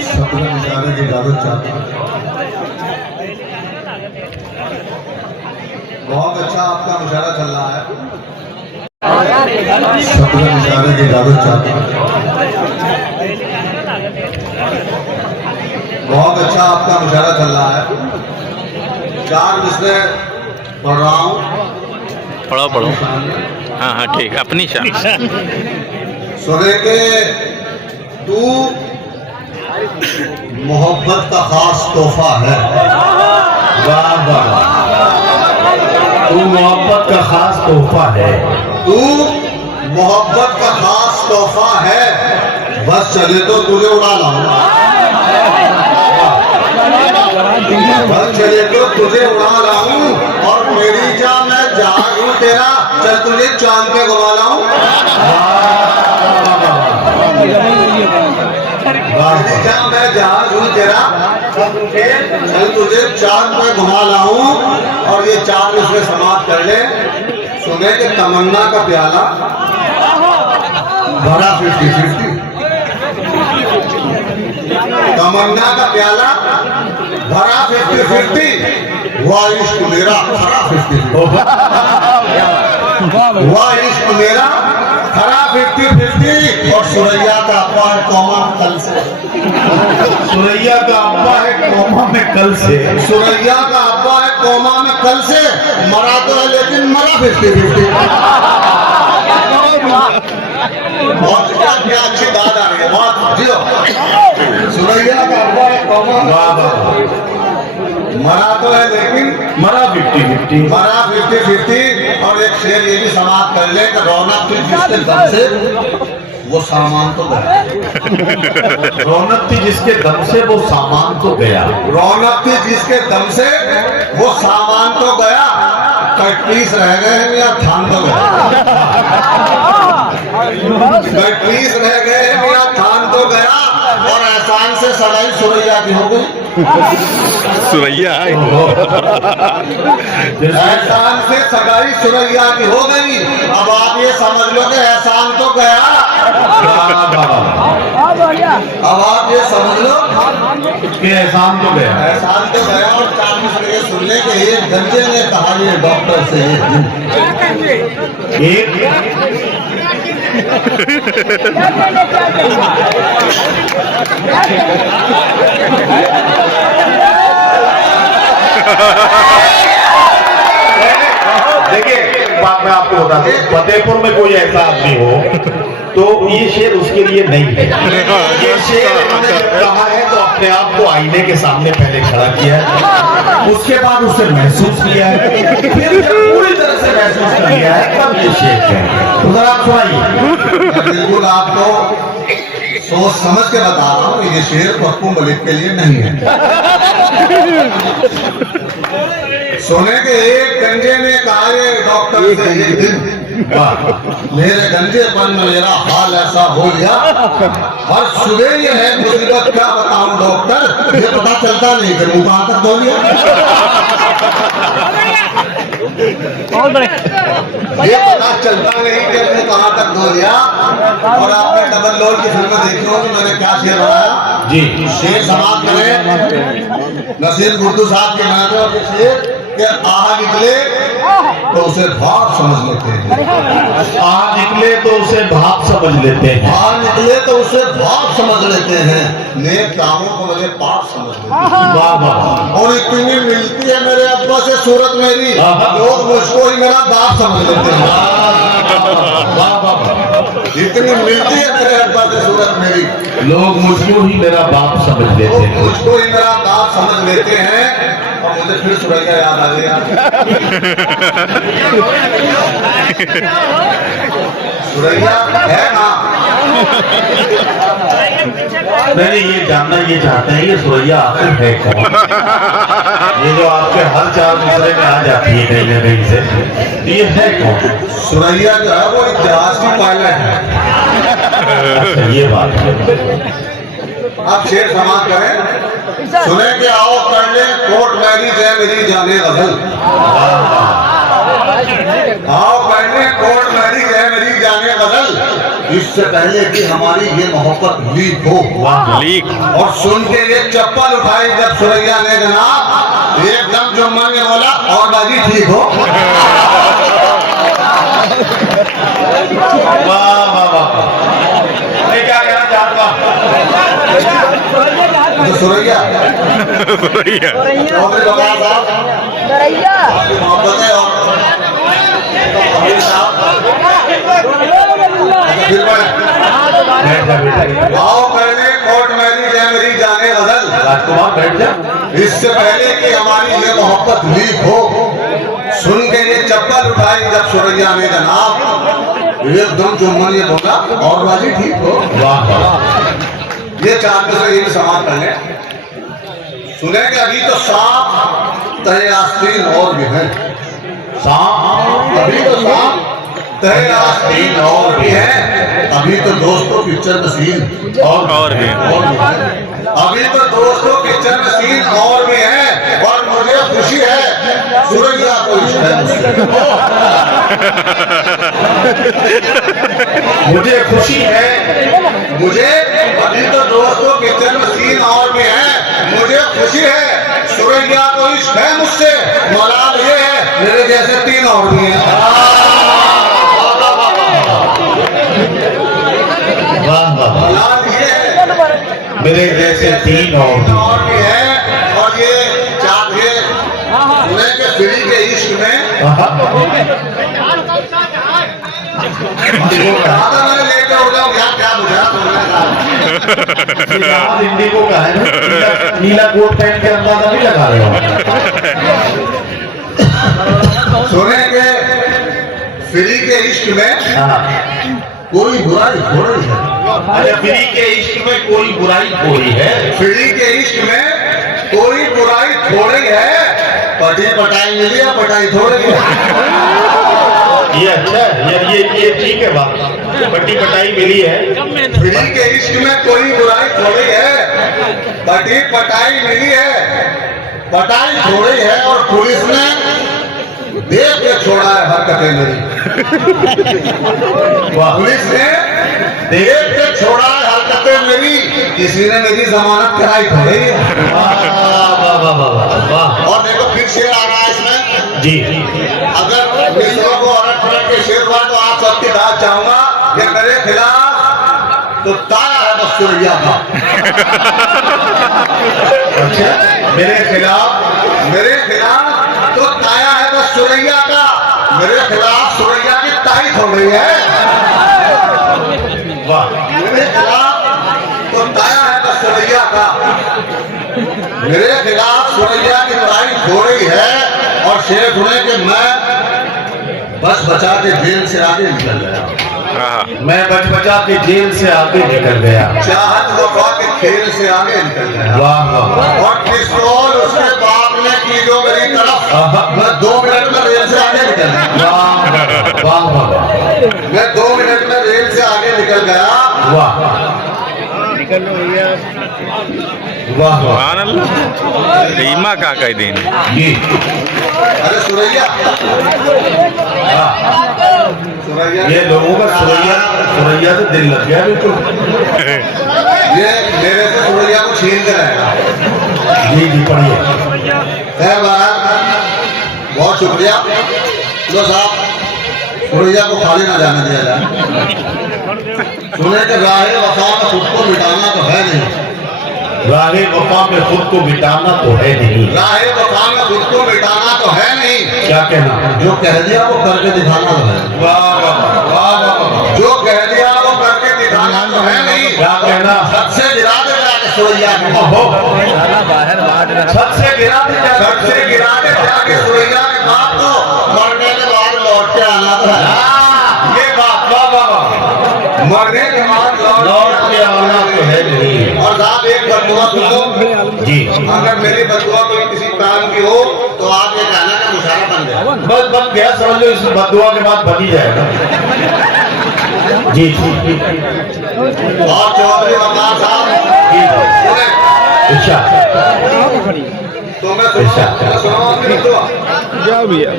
सपना निकालने की इजाजत चाहता हूँ। बहुत अच्छा आपका मुशायरा चल रहा है। सपना निकालने की इजाजत चाहता हूँ। बहुत अच्छा आपका मुशायरा चल रहा है। 4 मिसरे पढ़ रहा हूँ। पढ़ो पढ़ो। हाँ हाँ ठीक, अपनी शान। सुनेंगे तू मोहब्बत का खास तोहफा है। वाह वाह, तू मोहब्बत का खास तोहफा है। तू मोहब्बत का खास तोहफा है, बस चले तो तुझे उड़ा लाऊं। बस चले तो तुझे उड़ा लाऊं, और मेरी जान मैं जागू तेरा, चल तुझे चांद पे घुमा लाऊं। मेरी जान मैं जागू तेरा, चल तुझे चांद पे घुमा लाऊं। और ये 4 मिसरे समाप्त कर ले। सुने कि तमन्ना का प्याला भरा 50-50। तमन्ना का प्याला भरा 50-50। वाह इश्क मेरा खरा 50-50। वाह इश्क मेरा खरा 50-50। और सुरैया का अब्बा है कौमा कल से। सुरैया का अब्बा है कोमा में कल से। सुरैया का अब्बा है कोमा में कल से। मरा तो है लेकिन मरा 50-50। बहुत क्या अच्छी बात आ रही है। बहुत जियो। सुरैया का अब्बा है कोमा में, मरा तो है लेकिन मरा 50-50। मरा 50-50। और एक शेर ये भी समाप्त कर ले कि रौनक थी जिसके दम से वो सामान तो गया। रौनक थी जिसके दम से वो सामान तो गया। रौनक थी जिसके दम से वो सामान तो गया। 30 रह गए हैं या थान तो गया। 30 रह गए हैं या थान तो गया। और एहसान से सगाई सुरैया की हो गई। सुरैया एहसान से सगाई सुरैया की हो गई। अब आप ये समझ लो कि एहसान तो गया। अब आप ये समझ लो कि एहसान तो गया। एहसान तो गया। और 4 मिसरे ये सुनने के एक गंजे ने कहा ये डॉक्टर से एक देखिए बात मैं आपको बता दूं, फतेहपुर में कोई ऐसा आदमी हो तो ये शेर उसके लिए नहीं है। ये शेर उन्होंने जब कहा है तो अपने आप को आईने के सामने पहले खड़ा किया है, उसके बाद उसे महसूस किया है, फिर जब पूरी तरह से महसूस कर लिया है तब ये शेर है। तो जरा आप सुनाइए। बिल्कुल आपको सोच समझ के बता रहा हूँ। ये शेर पप्पू मलिक के लिए नहीं है। सोने के एक गंजे ने कहा ये डॉक्टर से एक दिन, मेरे गंजेपन में मेरा हाल ऐसा हो गया, और सुबह ये है मुसीबत क्या बताऊं डॉक्टर, ये पता चलता नहीं कि मुंह कहां तक धो लिया। ये पता चलता नहीं कि मुंह कहां तक धो लिया। और आपने डबल लोल की फिल्म देखी होगी, मैंने क्या शेर बनाया जी। शेर समाप्त करें नसीर गुड्डू साहब के नाम और शेर के आह निकले तो उसे भाप समझ लेते हैं। आ निकले तो उसे भाप समझ लेते हैं। आह निकले तो उसे भाप समझ लेते हैं। नेक कामों को मेरे पाप समझ लेते हैं। वाह वाह। और इतनी मिलती है मेरे अब्बा से सूरत मेरी, लोग मुझको ही मेरा बाप समझ लेते हैं। वाह वाह। जितनी मिलती है मेरे अब्बा से सूरत मेरी, लोग मुझको ही मेरा बाप समझ लेते लोग हैं। मुझको ही मेरा बाप समझ लेते हैं। और मुझे फिर सुरैया याद आ गया। सुरैया है ना? मैंने ये जानना ये चाहते हैं ये सुरैया आखिर है कौन? ये जो आपके हर 4 मिसरे में आ जाती है कहीं ना कहीं से, ये है कौन? सुरैया जो है वो एक जहाज की पायलट है। अच्छा, ये बात है। अब शेर समाप्त करें। सुने कि आओ कर ले कोर्ट मैरिज है मेरी जाने गजल। आओ कर ले कोर्ट मैरिज है मेरी जाने गजल। इससे पहले कि हमारी ये मोहब्बत लीक हो लीक। और सुन के ये चप्पल उठाई जब सुरैया ने जनाब, एकदम जुम्मन ने बोला और बाजी ठीक हो। वाह वाह वाह, मैं क्या कहना चाहता तो सुरैया बढ़िया। चौधरी बकार साहब आपकी मोहब्बत है और अमीर साहब फिर आओ पहले कोर्ट मेरी जय मेरी जाने बदल। राजकुमार बैठ जा। इससे पहले कि हमारी ये मोहब्बत लीक हो, सुन के ये चप्पल उठाई जब सुरैया ने जनाब, एकदम जुम्मन ये बोला और बाजी ठीक हो। वाह वाह, ये चाहते से ये समाप्त कर ले। सुने कि अभी तो सांप तहे आस्तीन और भी है, सांप अभी तो सांप तहे आस्तीन और भी है, अभी तो दोस्तों पिक्चर में सीन और भी। अभी तो दोस्तों पिक्चर में सीन और भी है। और मुझे खुशी है सुरैया को इश्क है मुझसे। मुझे खुशी है, मुझे अभी तो दोस्तों पिक्चर में सीन और भी है, मुझे खुशी है सुरैया को इश्क है मुझसे। मलाल ये है मेरे जैसे 3 और भी हैं। वाह वाह, मलाल ये है मेरे जैसे 3 और भी है। और ये चाहते सुने के फ्री के इश्क में मैंने लेके हो जाऊँ क्या क्या बुझा तुमने इंडिगो का है ना, नीला कोट पहन के अंदाजा नहीं लगा रहे हो। सुने के फ्री के इश्क में कोई बुराई थोड़ी है। अरे फ्री के इश्क में कोई बुराई थोड़ी है, फ्री के इश्क में कोई बुराई थोड़ी है। पटी पटाई मिली है, पटाई थोड़ी है। ये अच्छा है, ये ठीक है बात, पट्टी पटाई मिली है। फ्री के इश्क में कोई बुराई थोड़ी है, पटी पटाई मिली है, पटाई थोड़ी है। और पुलिस ने देख के छोड़ा है हरकतें मेरी। पुलिस ने देख के छोड़ा है हरकतें मेरी, किसी ने मेरी जमानत कराई थोड़ी है। और देखो फिर शेर आ रहा है इसमें जी। अगर मित्रों को अलग पलट के शेर हुआ तो आप सबकी दाद चाहूंगा कि मेरे खिलाफ तो ताया है बस सुरैया का। अच्छा, मेरे खिलाफ तो ताया है बस सुरैया का। मेरे खिलाफ सुरैया की तारीफ हो रही है। वाह, मेरे खिलाफ तो ताया है बस सुरैया का। मेरे खिलाफ सुरैया की तारीफ हो रही है। और शेर सुने कि मैं बस बचा के जेल से आगे निकल गया। मैं बच बचा के जेल से आगे निकल गया। चाहत वफा के खेल से आगे निकल गया। वाह वाह, और पिस्तौल उसके बाप ने की जो मेरी तरफ, मैं 2 मिनट में रेल से आगे निकल गया। वाह वाह, मैं 2 मिनट में रेल से आगे निकल गया। वाह वाह वाह, रीमा का कह दिन जी। अरे सुरैया, सुरैया ये लोगों का सुरैया से दिल लग गया बिल्कुल। ये मेरे से सुरैया को छीन कर आएगा। जी जी, पढ़िए। खैर महाराज बहुत शुक्रिया। लो साहब, सुरैया को खाली ना जाने दिया जाए। सुने के राहे वफा में खुद को मिटाना तो है नहीं। राहे वफा में खुद को मिटाना तो है नहीं। राहे वफा में खुद को मिटाना तो है नहीं। क्या कहना? जो कह दिया वो करके दिखाना तो है। वाह वाह वाह वाह, जो कह दिया वो करके दिखाना तो है नहीं। क्या कहना? छत से गिरा दे जाके सुरैया को। छत से गिरा दे, छत से गिरा दे जाके सुरैया के बाद तो मरने के बाद लौट के आना तो है। ये बात, वाह वाह वाह, मरने के बाद लौट के आना तो है नहीं। और साहब एक बदुआ सुन लो जी। अगर मेरी बदुआ कोई किसी काम की हो तो आप ये कहना का मुशारा बन जाए। बस बन गया, समझ लो इस बदुआ के बाद बन ही जाएगा। जी जी। और चौधरी वकार साहब जी, सुने, अच्छा। तो मैं सुनाऊं आपकी बद्दुआ। जा भैया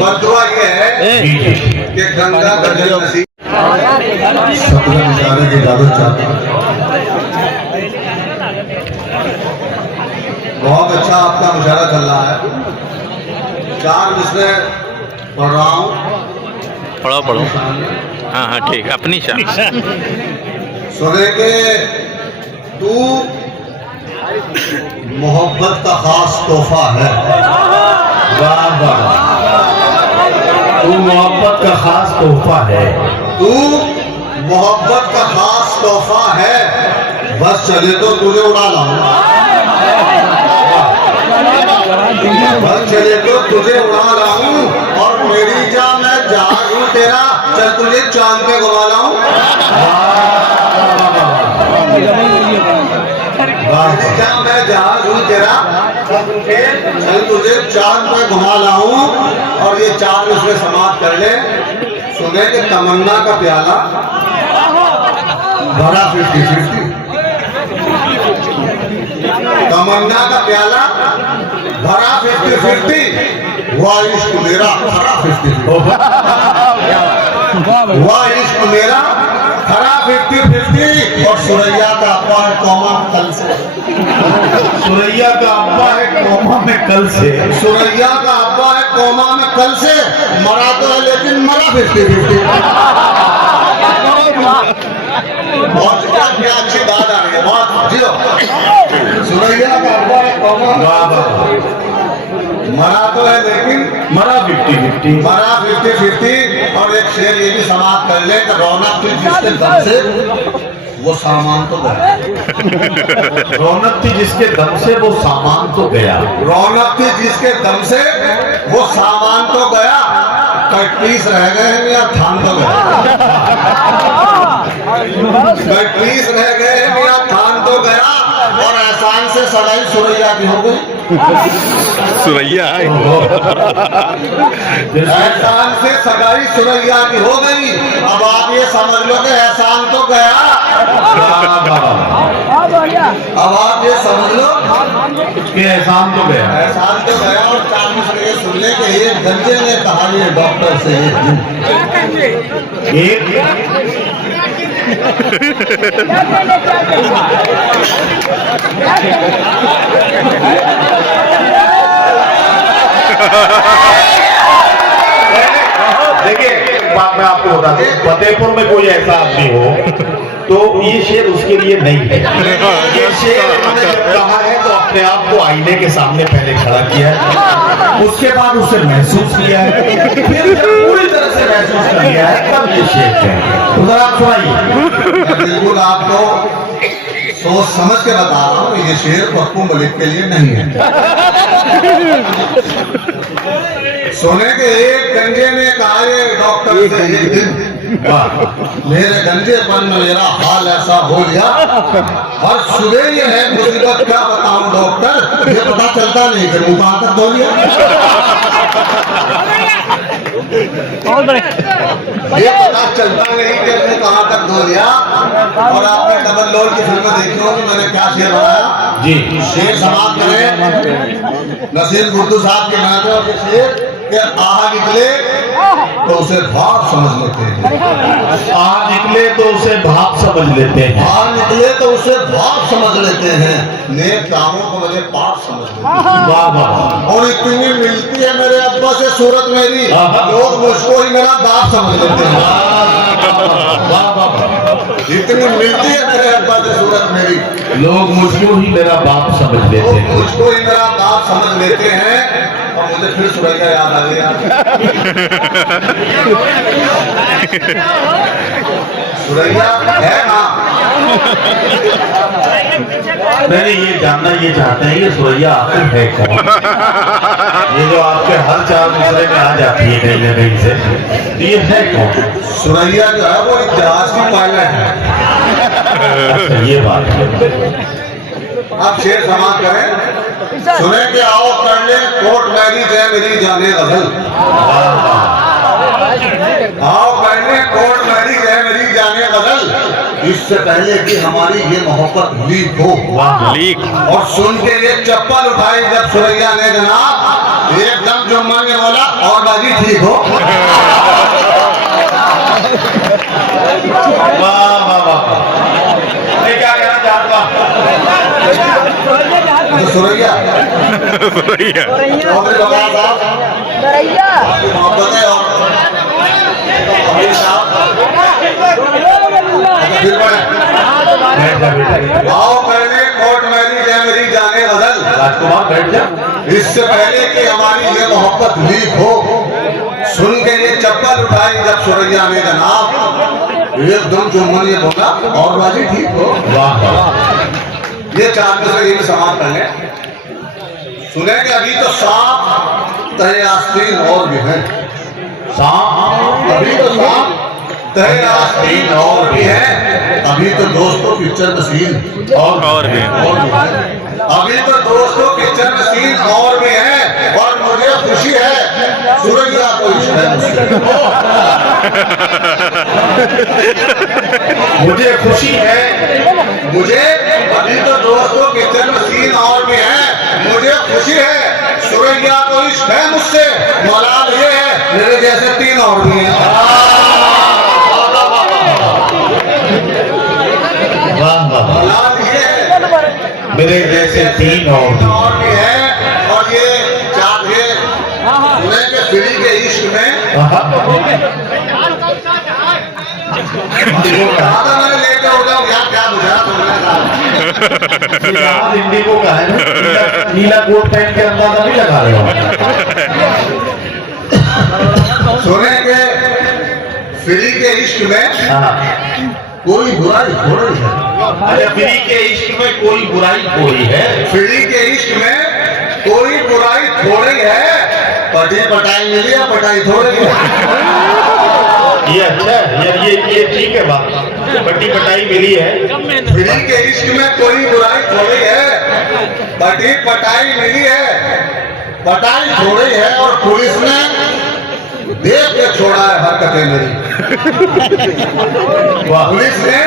बद्दुआ ये है कि गंगा गजल नसीब सपना निकालने की इजाजत चाहता हूं। बहुत अच्छा आपका मुशायरा चल रहा है। 4 मिसरे पढ़ रहा हूं। पढ़ो पढ़ो हाँ हाँ ठीक अपनी शान सुने के तू मोहब्बत का खास तोहफा है। वाह वाह, तू मोहब्बत का खास तोहफा है। तू मोहब्बत का खास तोहफा है, बस चले तो तुझे उड़ा लाऊं। बस चले तो तुझे उड़ा लाऊं और मेरी जान मैं जाऊं तेरा, चल तुझे चांद पे घुमा लाऊं। मेरी जान मैं जाऊं तेरा, चल तुझे चांद पे घुमा लाऊं। और ये 4 मिसरे समाप्त कर ले। सुने कि तमन्ना का प्याला भरा 50-50। तमन्ना का प्याला भरा 50-50। वाह इश्क मेरा भरा 50-50। वाह इश्क मेरा भरा 50-50। और सुरैया का अब्बा है कौमा कल से। सुरैया का अब्बा है कोमा में कल से। सुरैया का अब्बा है कोमा में कल से, मरा तो है लेकिन मरा 50-50। बहुत क्या अच्छी बात आ रही है, बहुत जियो। सुरैया का अब्बा है कोमा में, मरा तो है लेकिन मरा 50-50। मरा 50-50। और एक शेर ये भी समाप्त कर ले कि रौनक थी जिसके दम से वो सामान तो गया। रौनक थी जिसके दम से वो सामान तो गया। रौनक थी जिसके दम से वो सामान तो गया, 30 रह गए हैं या थान तो गया। 30 रह गए हैं या थान तो गया। और एहसान से सगाई सुरैया की हो गई। सुरैया एहसान से सगाई सुरैया की हो गई। अब आप ये समझ लो कि एहसान तो गया। अब आप ये समझ लो कि एहसान तो गया। एहसान तो गया। और 4 मिसरे सुन ले कि एक गंजे ने कहा ये डॉक्टर से एक देखिए एक बात मैं आपको बता दूं, फतेहपुर में कोई ऐसा आदमी हो तो ये शेर उसके लिए नहीं है। ये शेर उन्होंने जब कहा है तो अपने आप को आईने के सामने पहले खड़ा किया है, उसके बाद उसे महसूस किया है, फिर जब पूरी तरह से महसूस कर लिया है तब ये शेर कहेंगे। तो जरा आप सुनाइए। बिल्कुल आपको सोच समझ के बता रहा हूँ, ये शेर पप्पू मलिक के लिए नहीं है। सोने के एक गंजे ने कहा ये डॉक्टर से एक दिन, मेरे गंजेपन में मेरा हाल ऐसा हो गया, और सुबह ये है मुसीबत क्या बताऊं डॉक्टर, ये पता चलता नहीं कि मुंह कहां तक धो लिया। ये पता चलता नहीं कि मुंह कहां तक धो लिया। और आपने डबल लोड की फिल्म देखी होगी, मैंने क्या शेर बनाया जी। शेर समाप्त करें नसीर गुर्दू साहब के नाते। और ये शेर कि आहा निकले तो उसे भाप समझ लेते हैं। आ निकले तो उसे भाप समझ लेते हैं। आहा निकले तो उसे भाप समझ लेते हैं, नेक कामों को मुझे पाप समझ लेते हैं। वाह वाह। और इतनी मिलती है मेरे अब्बा से सूरत मेरी, लोग मुझको ही मेरा बाप समझ लेते हैं। वाह वाह। इतनी मिलती है मेरे अब्बा से सूरत मेरी, लोग मुझको ही मेरा बाप समझ लेते लोग हैं। मुझको ही मेरा बाप समझ लेते हैं। और मुझे फिर सुरैया याद आ गया। सुरैया है ना, मैंने ये जानना ये चाहते हैं ये सुरैया आखिर है कौन? ये जो आपके हर 4 मिसरे में आ जाती है कहीं ना कहीं से, तो ये है कौन? सुरैया जो है वो एक जहाज की पायलट है। अच्छा ये बात है। अब शेर समाप्त करें। सुने कि आओ कर ले कोर्ट मैरिज है मेरी जाने गजल। आओ कर ले कोर्ट मैरिज है मेरी जाने गजल। इससे पहले कि हमारी ये मोहब्बत लीक हो लीक। और सुन के ये चप्पल उठाई जब सुरैया ने जनाब, एकदम जुम्मन ने बोला और बाजी ठीक हो। वाह वाह वाह, मैं क्या कहना चाहता तो सुरैया बढ़िया। चौधरी बकार साहब आपकी मोहब्बत है और अमीर साहब फिर बढ़े आओ पहले कोर्ट मैरिज है मेरी जाने बदल। राजकुमार बैठ जा। इससे पहले कि हमारी ये मोहब्बत लीक हो, सुन के ये चप्पल उठाई जब सुरैया ने जनाब, एकदम जुम्मन ये बोला और बाजी ठीक हो। वाह वाह, ये चार में से ये भी समाप्त कर लें। सुने कि अभी तो सांप तहे आस्तीन और भी है, सांप अभी तो सांप तहे आस्तीन और भी है, अभी तो दोस्तों पिक्चर में सीन और भी। अभी तो दोस्तों पिक्चर में सीन और भी है। और मुझे खुशी है सुरैया को इश्क है मुझसे। मुझे खुशी है, मुझे अभी तो दोस्तों पिक्चर में सीन और भी है, मुझे खुशी है सुरैया को इश्क है मुझसे। मलाल ये है मेरे जैसे तीन और भी हैं। वाह वाह, मलाल ये है मेरे जैसे तीन और भी है। और ये चार ये सुने के फ्री के इश्क में कहा था मैंने लेके हो जाऊँ यार, क्या बुझा तुमने इंडिगो का है ना, नीला कोट पहन के अंदाजा नहीं लगा रहे हो। सुने के फ्री के इश्क में हाँ, कोई बुराई थोड़ी है। अच्छा, फ्री के इश्क में कोई बुराई थोड़ी है। फ्री के इश्क में कोई बुराई थोड़ी है, पटी पटाई मिली है पटाई थोड़ी है। ये अच्छा है, ये ठीक है बात, पट्टी पटाई मिली है। फ्री के इश्क में कोई बुराई थोड़ी है, पटी पटाई मिली है, पटाई थोड़ी है। और पुलिस ने देख के छोड़ा है हरकतें मेरी, पुलिस ने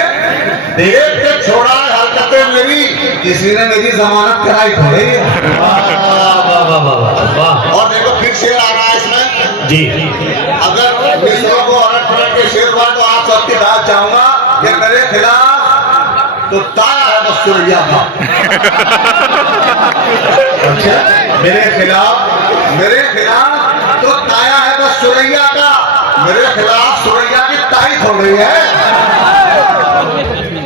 देख के छोड़ा है हरकतें मेरी, किसी ने मेरी जमानत कराई थोड़ी है। वाह, और देखो फिर शेर आ रहा है इसमें जी, अगर मित्रों को अलग पलट के शेर हुआ तो आप सबकी दाद चाहूंगा कि मेरे खिलाफ तो ताया है बस सुरैया का। अच्छा, मेरे खिलाफ तो ताया है बस सुरैया का, मेरे खिलाफ सुरैया की ताई हो रही है।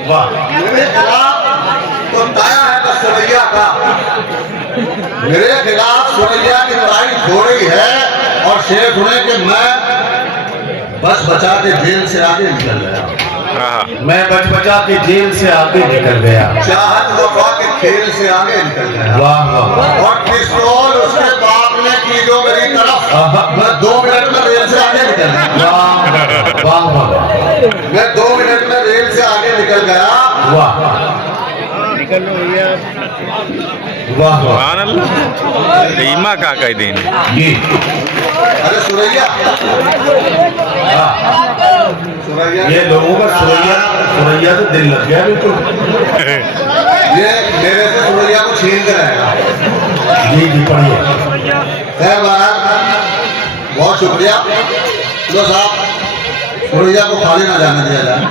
वाह, मेरे खिलाफ तो ताया है बस सुरैया का, मेरे खिलाफ सुरैया की ताई हो रही है। और शेर सुने कि मैं बस बचा के जेल से आगे निकल गया, मैं बच बचा के जेल से आगे निकल गया। चाहत वफा के खेल से आगे निकल गया। वाह वाह, और पिस्तौल उसके बाप ने की जो मेरी तरफ, मैं 2 मिनट में रेल से आगे निकल गया। वाह वाह, मैं 2 मिनट में रेल से आगे निकल गया। वाह वाह वाह, रीमा का कह दिन जी, अरे सुरैया, सुरैया ये लोगों का सुरैया से दिल लग गया बिल्कुल। ये मेरे से सुरैया को छीन कर आएगा। जी जी, पढ़िए। खैर महाराज बहुत शुक्रिया। लो साहब, सुरैया को खाली ना जाने दिया जाए।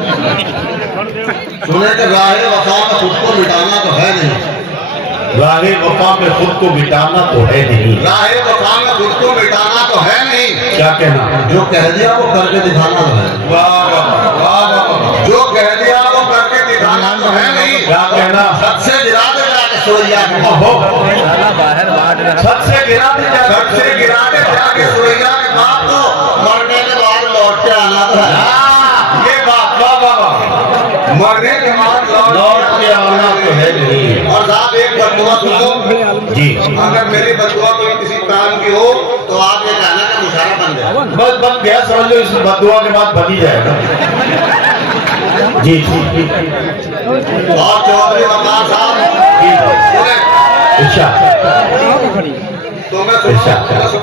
सुने के राहे वफा में खुद को मिटाना तो है नहीं, राहे वफा में खुद को मिटाना तो है नहीं, राहे वफा में खुद को मिटाना तो है नहीं। क्या कहना, जो कह दिया वो करके दिखाना तो है। वाह वाह वाह, जो कह दिया वो करके दिखाना तो है नहीं। क्या कहना, छत से गिरा दे जाके सुरैया को, छत से गिरा दे जा, छत से गिरा दे जाके सुरैया के बाप को, मरने के बाद लौट के आना तो है। ये बात, वाह वाह वाह, मरने के बाद लौट के आना तो है नहीं। और साहब एक बदुआ सुनो जी, अगर मेरी बदुआ कोई किसी काम की हो तो आप ये कहना कि मुशारा बन जाए। बस बन गया, समझ लो इस बदुआ के बाद बन ही जाएगा। जी जी जी, और चौधरी वकार साहब जी, सुने अच्छा तो मैं